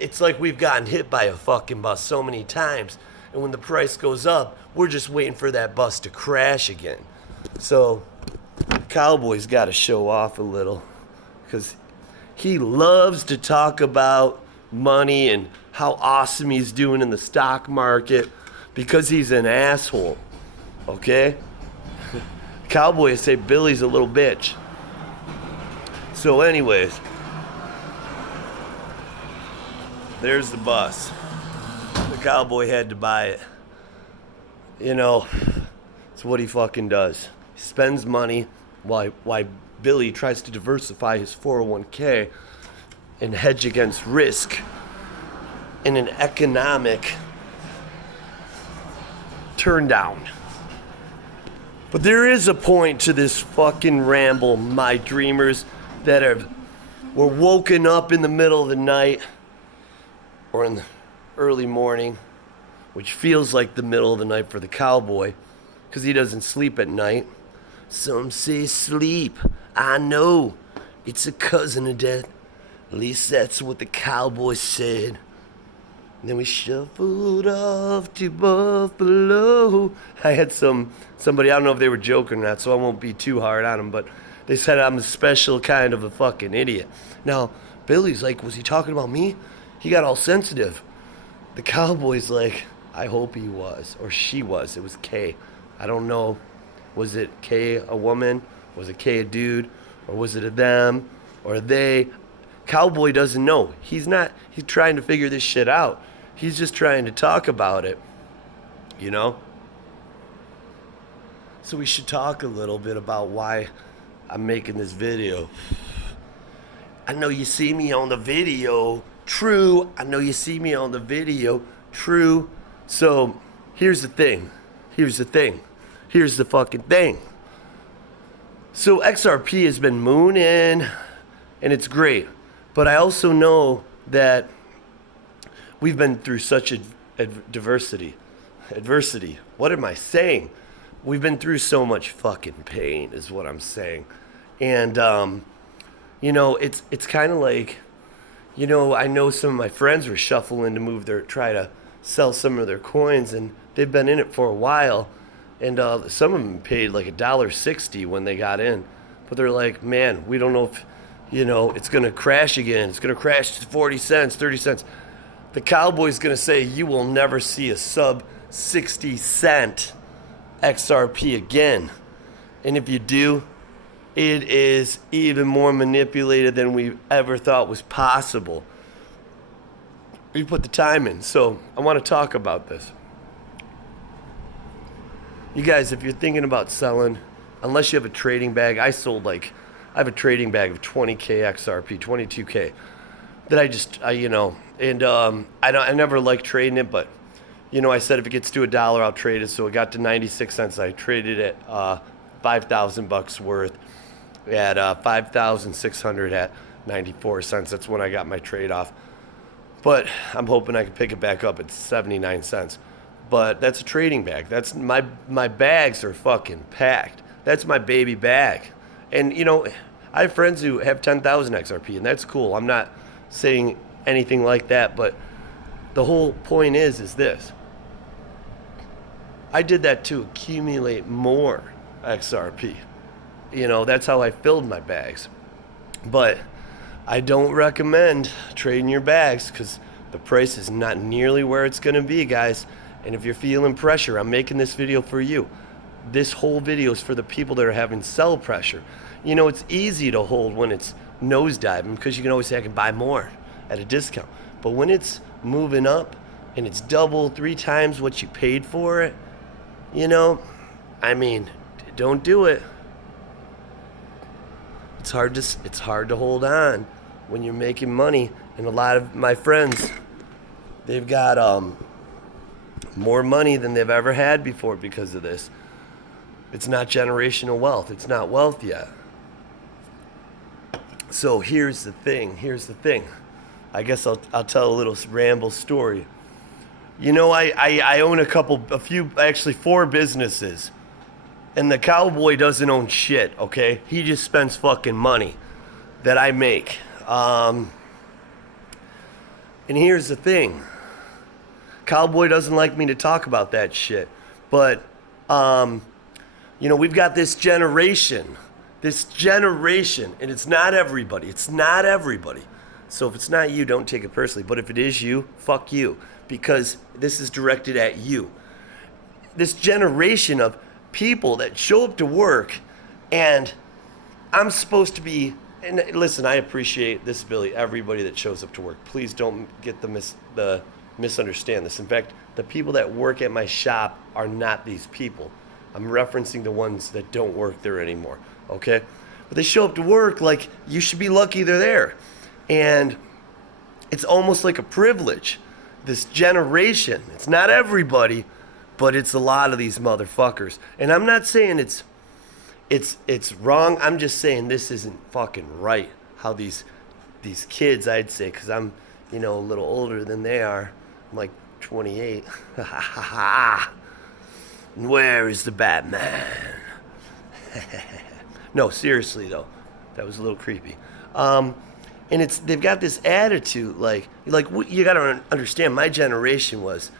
it's like we've gotten hit by a fucking bus so many times. And when the price goes up, we're just waiting for that bus to crash again. So, Cowboy's got to show off a little because he loves to talk about money and how awesome he's doing in the stock market because he's an asshole. Okay? Cowboy say Billy's a little bitch. So anyways, there's the bus. The Cowboy had to buy it. You know, it's what he fucking does. He spends money while Billy tries to diversify his 401k and hedge against risk in an economic turn down. But there is a point to this fucking ramble, my dreamers, that were woken up in the middle of the night or in the early morning, which feels like the middle of the night for the Cowboy, because he doesn't sleep at night. Some say sleep. I know. It's a cousin of death. At least that's what the Cowboy said. And then we shuffled off to Buffalo. I had somebody, I don't know if they were joking or not, so I won't be too hard on them, but they said I'm a special kind of a fucking idiot. Now, Billy's like, was he talking about me? He got all sensitive. The Cowboy's like, I hope he was, or she was. It was K. I don't know. Was it K a woman? Was it K a dude? Or was it a them? Or a they? Cowboy doesn't know. He's trying to figure this shit out. He's just trying to talk about it, you know? So we should talk a little bit about why I'm making this video. I know you see me on the video. True. I know you see me on the video. True. So here's the thing. Here's the fucking thing. So XRP has been mooning, and it's great. But I also know that we've been through such adversity. What am I saying? We've been through so much fucking pain is what I'm saying. And, you know, it's kind of like, you know, I know some of my friends were shuffling to try to sell some of their coins, and they've been in it for a while. And some of them paid like $1.60 when they got in. But they're like, man, we don't know if, you know, it's going to crash again. It's going to crash to 40 cents, 30 cents. The Cowboy's going to say you will never see a sub 60 cent XRP again. And if you do, it is even more manipulated than we ever thought was possible. We put the time in. So I want to talk about this. You guys, if you're thinking about selling, unless you have a trading bag, I have a trading bag of 20K XRP, 22K, that I never liked trading it, but, you know, I said if it gets to $1, I'll trade it. So it got to 96 cents. I traded it at $5,000 worth at 5,600 at 94 cents. That's when I got my trade off. But I'm hoping I can pick it back up at 79 cents. But that's a trading bag. That's my bags are fucking packed. That's my baby bag. And, you know, I have friends who have 10,000 XRP, and that's cool. I'm not saying anything like that, but the whole point is this. I did that to accumulate more XRP. You know, that's how I filled my bags. But I don't recommend trading your bags because the price is not nearly where it's going to be, guys. And if you're feeling pressure, I'm making this video for you. This whole video is for the people that are having sell pressure. You know, it's easy to hold when it's nosediving because you can always say I can buy more at a discount. But when it's moving up and it's double, 3 times what you paid for it, you know, I mean, don't do it. It's hard to hold on when you're making money. And a lot of my friends, they've got more money than they've ever had before because of this. It's not generational wealth. It's not wealth yet. So here's the thing. I guess I'll tell a little ramble story. You know, I own actually 4 businesses. And the Cowboy doesn't own shit, okay? He just spends fucking money that I make. And here's the thing. Cowboy doesn't like me to talk about that shit. But, we've got this generation, and it's not everybody. It's not everybody. So if it's not you, don't take it personally. But if it is you, fuck you. Because this is directed at you. This generation of people that show up to work, and I'm supposed to be, and listen, I appreciate this, Billy, everybody that shows up to work. Please don't get misunderstand this. In fact, the people that work at my shop are not these people. I'm referencing the ones that don't work there anymore, okay? But they show up to work like you should be lucky they're there. And it's almost like a privilege. This generation, it's not everybody, but it's a lot of these motherfuckers. And I'm not saying it's wrong. I'm just saying this isn't fucking right. How these kids, I'd say, because I'm, a little older than they are. I'm like 28. Where is the Batman? No, seriously though, that was a little creepy. And they've got this attitude, like you got to understand. My generation was,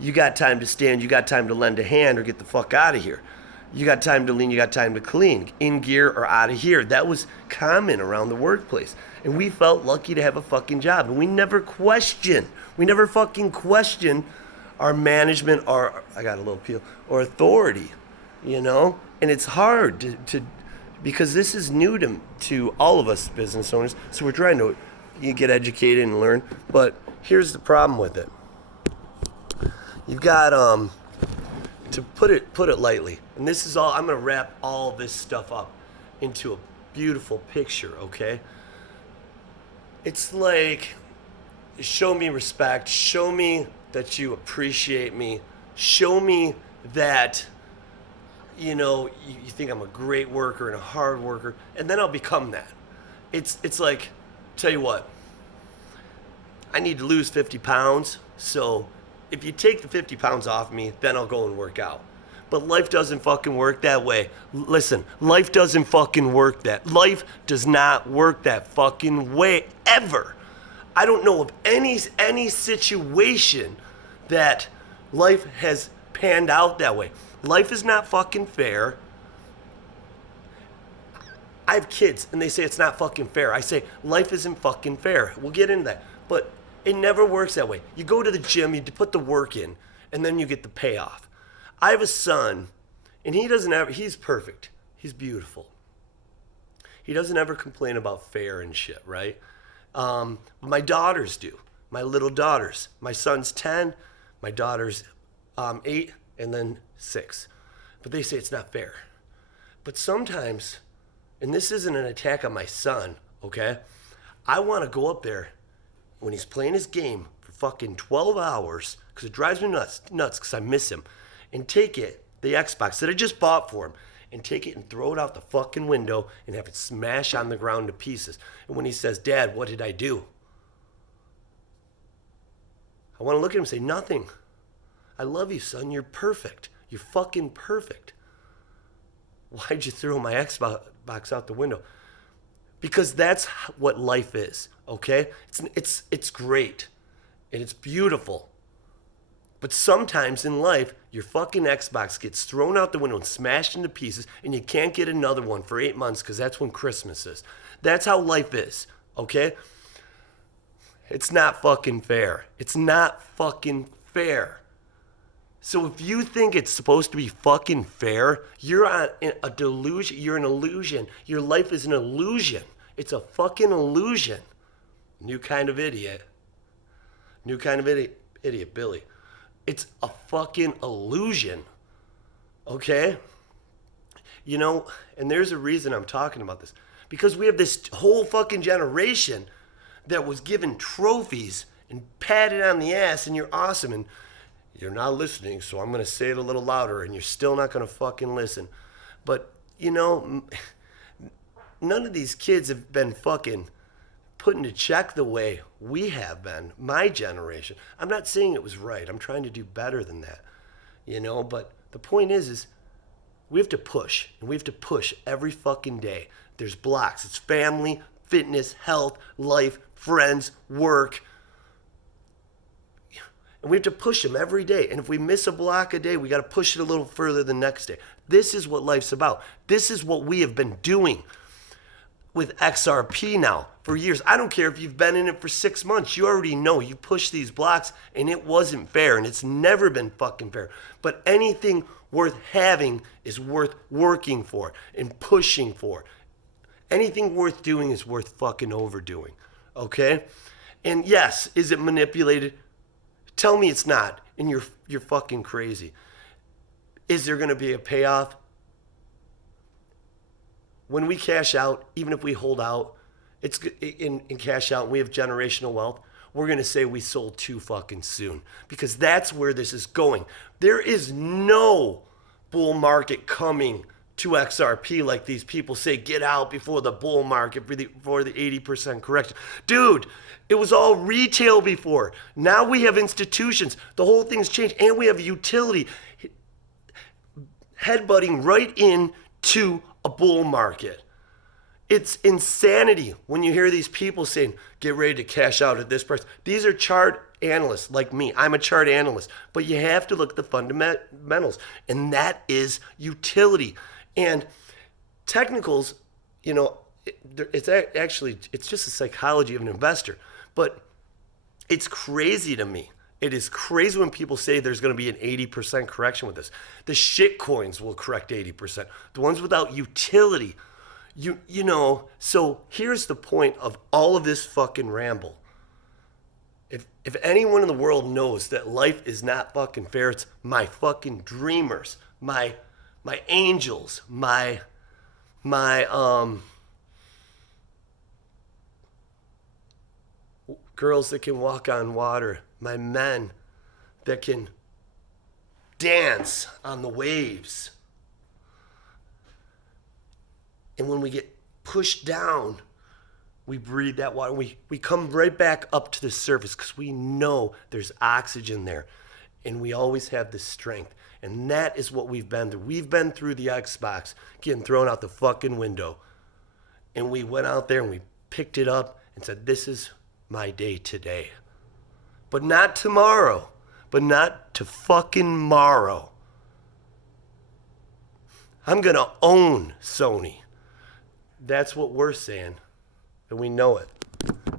you got time to stand, you got time to lend a hand, or get the fuck out of here. You got time to lean, you got time to clean, in gear or out of here. That was common around the workplace. And we felt lucky to have a fucking job. And we never fucking questioned our management, or, I got a little peel, or authority, And it's hard to because this is new to all of us business owners. So we're trying to get educated and learn. But here's the problem with it. You've got, to put it lightly, and this is all, I'm going to wrap all this stuff up into a beautiful picture, okay? It's like, show me respect, show me that you appreciate me, show me that, you think I'm a great worker and a hard worker, and then I'll become that. It's like, tell you what, I need to lose 50 pounds, so if you take the 50 pounds off me, then I'll go and work out. But life doesn't fucking work that way. Listen, life doesn't fucking work that. Life does not work that fucking way, ever. I don't know of any situation that life has panned out that way. Life is not fucking fair. I have kids, and they say it's not fucking fair. I say, life isn't fucking fair. We'll get into that. But it never works that way. You go to the gym, you put the work in, and then you get the payoff. I have a son, and he's perfect. He's beautiful. He doesn't ever complain about fair and shit, right? My daughters do. My little daughters. My son's 10, my daughter's 8, and then 6. But they say it's not fair. But sometimes, and this isn't an attack on my son, okay? I want to go up there when he's playing his game for fucking 12 hours, because it drives me nuts because I miss him, and take it, the Xbox that I just bought for him, and take it and throw it out the fucking window and have it smash on the ground to pieces. And when he says, Dad, what did I do? I want to look at him and say, nothing. I love you, son. You're perfect. You're fucking perfect. Why'd you throw my Xbox out the window? Because that's what life is, okay? It's great, and it's beautiful. But sometimes in life, your fucking Xbox gets thrown out the window and smashed into pieces, and you can't get another one for 8 months because that's when Christmas is. That's how life is, okay? It's not fucking fair. It's not fucking fair. So if you think it's supposed to be fucking fair, you're on a delusion. You're an illusion. Your life is an illusion. It's a fucking illusion. New kind of idiot. New kind of idiot, Billy. It's a fucking illusion. Okay? And there's a reason I'm talking about this. Because we have this whole fucking generation that was given trophies and patted on the ass, and you're awesome, and you're not listening, so I'm going to say it a little louder, and you're still not going to fucking listen. But, none of these kids have been fucking put into check the way we have been, my generation. I'm not saying it was right. I'm trying to do better than that, But the point is we have to push, and we have to push every fucking day. There's blocks. It's family, fitness, health, life, friends, work, And we have to push them every day. And if we miss a block a day, we got to push it a little further the next day. This is what life's about. This is what we have been doing with XRP now for years. I don't care if you've been in it for 6 months. You already know you pushed these blocks and it wasn't fair, and it's never been fucking fair. But anything worth having is worth working for and pushing for. Anything worth doing is worth fucking overdoing. Okay? And yes, is it manipulated? Tell me it's not, and you're fucking crazy. Is there going to be a payoff? When we cash out, even if we hold out, it's in cash out, and we have generational wealth, we're going to say we sold too fucking soon, because that's where this is going. There is no bull market coming to XRP like these people say, get out before the bull market, before the 80% correction. Dude, it was all retail before. Now we have institutions. The whole thing's changed, and we have utility headbutting right into a bull market. It's insanity when you hear these people saying, get ready to cash out at this price. These are chart analysts like me. I'm a chart analyst. But you have to look at the fundamentals, and that is utility. And technicals, you know, it's just the psychology of an investor. But it's crazy to me. It is crazy when people say there's going to be an 80% correction with this. The shit coins will correct 80%. The ones without utility, you know. So here's the point of all of this fucking ramble. If anyone in the world knows that life is not fucking fair, it's my fucking dreamers, my angels, my girls that can walk on water, my men that can dance on the waves. And when we get pushed down, we breathe that water. We come right back up to the surface because we know there's oxygen there. And we always have the strength. And that is what we've been through. We've been through the Xbox getting thrown out the fucking window. And we went out there and we picked it up and said, this is my day today. But not tomorrow. But not to fucking morrow. I'm going to own Sony. That's what we're saying. And we know it.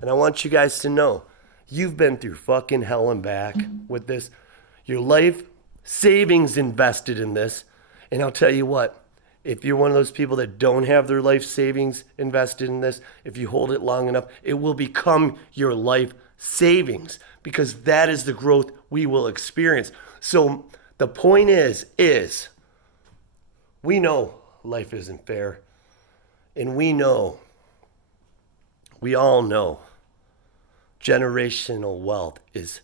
And I want you guys to know, you've been through fucking hell and back with this. Your life savings invested in this. And I'll tell you what, if you're one of those people that don't have their life savings invested in this, if you hold it long enough, it will become your life savings, because that is the growth we will experience. So the point is we know life isn't fair. And we all know generational wealth it's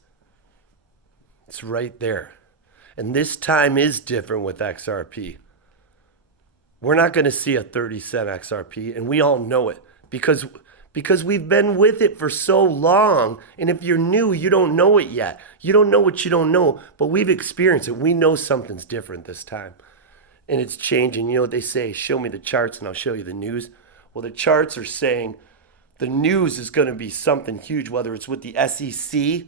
right there. And this time is different with XRP. We're not going to see a 30-cent XRP, and we all know it because we've been with it for so long. And if you're new, you don't know it yet. You don't know what you don't know, but we've experienced it. We know something's different this time, and it's changing. You know what they say, show me the charts and I'll show you the news. Well, the charts are saying the news is going to be something huge, whether it's with the SEC,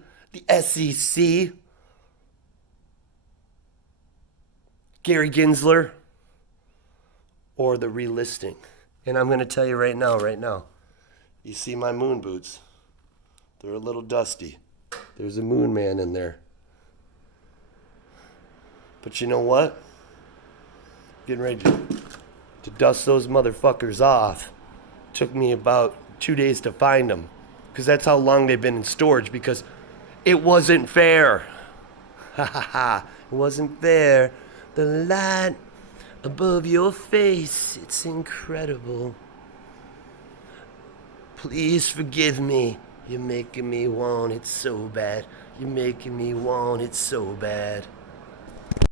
Gary Gensler, or the relisting. And I'm going to tell you right now, you see my moon boots. They're a little dusty. There's a moon man in there. But you know what? Getting ready to dust those motherfuckers off. Took me about 2 days to find them, because that's how long they've been in storage, because it wasn't fair. Ha ha ha. It wasn't fair. The light above your face, it's incredible. Please forgive me. You're making me want it so bad. You're making me want it so bad.